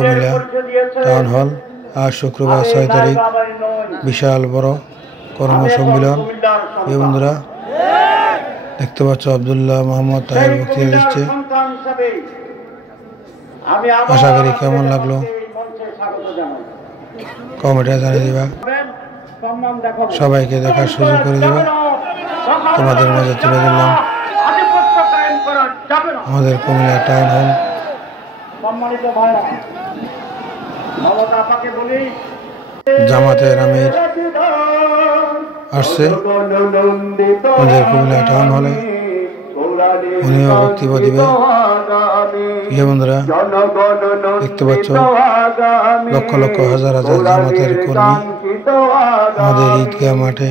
Comilla town hall. আজ শুক্রবার 6 তারিখ বিশাল বড় কর্মসম্মেলন। এই বন্ধুরা দেখতে পাচ্ছ আব্দুল্লাহ মোহাম্মদ তাহের বক্তৃতা দিচ্ছে। আশা করি কেমন লাগলো কমেন্টে জানিয়ে দিবা, সবাইকে দেখার সুযোগ করে দিবা। তোমাদের মাঝে তুলে দিলাম আমাদের কুমিল্লা টাউন হল। জামাতের আমির আসছে আমাদের কুমিল্লা টাউন হলে, উনিও বক্তব্য দিবে। বন্ধুরা দেখতে পাচ্ছ লক্ষ লক্ষ হাজার হাজার জামাতের কর্মী আমাদের ঈদগাহ মাঠে,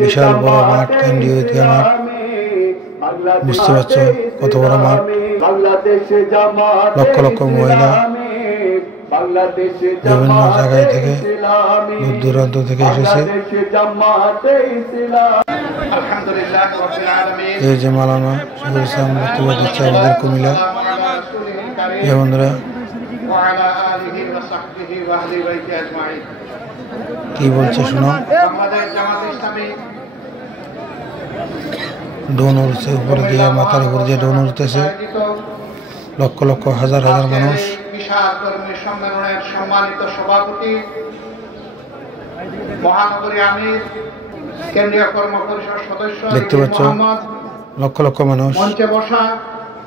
বিশাল বড় মাঠ, কেন্দ্রীয় ঈদগাহ মাঠ। বুঝতে পারছ কত বড় মাঠ। লক্ষ লক্ষ মহিলা বিভিন্ন জায়গায় থেকে, দূর দূরান্ত থেকে এসেছে। এই যে মাওলানা শহীদুল ইসলাম বক্তব্য দিচ্ছে আমাদের কুমিল্লা। বন্ধুরা কি বলছে শোনো। ডোন উঠছে উপরে দিয়ে, মাথার উপর দিয়ে ডোন উঠতেছে। লক্ষ লক্ষ হাজার হাজার মানুষ। সম্মেলনের সম্মানিত সভাপতি, মহানগরী আমির, কেন্দ্রীয় কর্ম পরিষদ সদস্য দেখতে পাচ্ছ লক্ষ লক্ষ মানুষ মঞ্চে বসা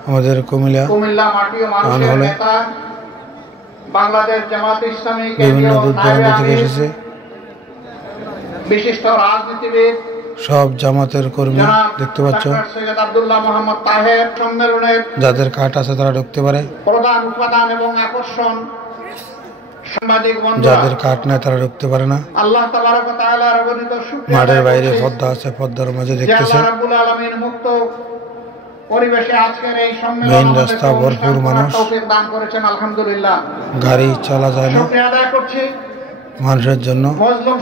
আমাদের কুমিল্লা মাটি ও মানুষের নেতা, বাংলাদেশ জামাত ইসলামী বিভিন্ন দূর দূরান্ত থেকে এসেছে। বিশিষ্ট রাজনীতিবিদ, সব জামাতের কর্মী দেখতে পাচ্ছ। সৈয়দ আব্দুল্লাহ মোহাম্মদ তাহের সম্মেলনের যাদের কার্ড আছে তারা ঢুকতে পারে। প্রধান উপাদান এবং আকর্ষণ সাংবাদিক বন্ধুরা, যাদের কার্ড নাই তারা ঢুকতে পারে না। আল্লাহ তাবারক ওয়া তাআলার অগণিত শুকরিয়া। মাঠের বাইরে পর্দা আছে, পর্দার মাঝে দেখতেছে। আল্লাহ রাব্বুল আলামিন মুক্ত পরিবেশে আজকের এই সম্মেলন মেইন রাস্তা ভরপুর মানুষ, তৌফিক দান করেছেন, আলহামদুলিল্লাহ। গাড়ি চলা যায় না, শুকরিয়া আদায় করছি মানুষের জন্য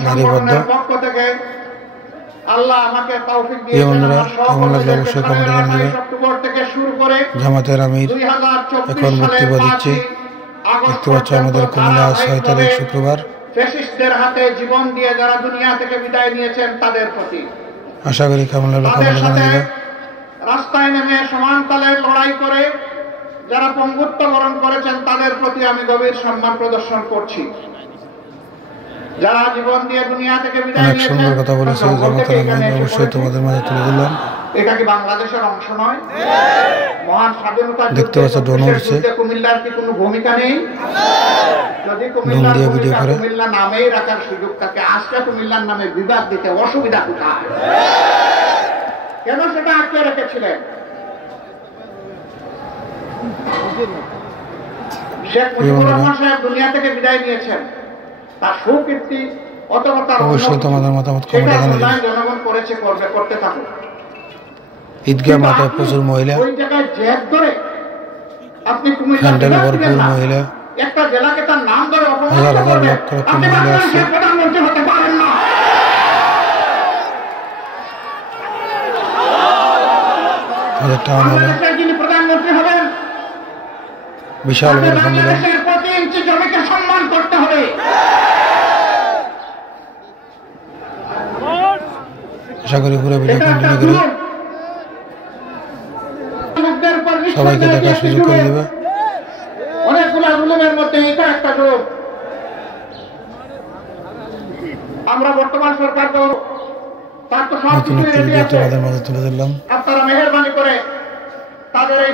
গাড়ি বন্ধ। পক্ষ থেকে আল্লাহ আমাকে তৌফিক দিয়েছেন। বন্ধুরা কেমন লাগলো অবশ্যই কমেন্টে জানিয়ে দিবে। অক্টোবর থেকে শুরু করে জামাতের আমির এখন বক্তব্য দিচ্ছে। দেখতে পাচ্ছ আমাদের কুমিল্লা 6 তারিখ শুক্রবার। ফ্যাসিস্টদের হাতে জীবন দিয়ে যারা দুনিয়া থেকে বিদায় নিয়েছেন তাদের প্রতি আশা করি কেমন লাগলো কমেন্টে জানিয়ে দিবে। রাস্তায় নেমে সমান তালে লড়াই করে যারা পঙ্গুত্ব বরণ করেছেন তাদের প্রতি আমি গভীর সম্মান প্রদর্শন করছি। যারা জীবন দিয়ে দুনিয়া থেকে বিদায় অনেক নিয়েছেন, সুন্দর কথা বলেছে জামাতের আমির, অবশ্যই তোমাদের মাঝে তুলে দিলাম। এটা কি বাংলাদেশের অংশ নয়? মহান স্বাধীনতা দেখতে পাচ্ছ ডোন উঠছে, কুমিল্লার কি কোনো ভূমিকা নেই? যদি ডোন দিয়ে ভিডিও করে কুমিল্লা নামেই রাখার সুযোগ থাকে, আজকে কুমিল্লার নামে বিবাদ দিতে অসুবিধা কোথায়? কেন সেটা আটকে রেখেছিলেন? শেখ মুজিবুর রহমান সাহেব দুনিয়া থেকে বিদায় নিয়েছেন, তার সুকীর্তি অবশ্যই তোমাদের মতামত কমেন্টে জানিয়ে দিবে। জনগণ করেছে, করবে, করতে থাকুক। ঈদগাহ মাঠে প্রচুর মহিলা, ওই জায়গায় জেদ ধরে আপনি হ্যান্ডেল ভরপুর মহিলা, একটা জেলাকে তার নাম ধরে হাজার হাজার লক্ষ লক্ষ মহিলা আসছে। প্রধানমন্ত্রী হতে পারেন না। আমাদের টাউন হলে যিনি প্রধানমন্ত্রী হবেন, বিশাল বড় সম্মেলন। প্রতি ইঞ্চি জমিকে সম্মান করতে হবে। আশা করি পুরো ভিডিও কন্টিনিউ করি, সবাইকে দেখার সুযোগ করে দেবে। অনেকগুলো রুলের মধ্যে এটা একটা রূপ। আমরা বর্তমান সরকারকে তার তো সব নতুন একটি ভিডিও তোমাদের মাঝে তুলে দিলাম। আপনারা মেহেরবানি করে তাদের এই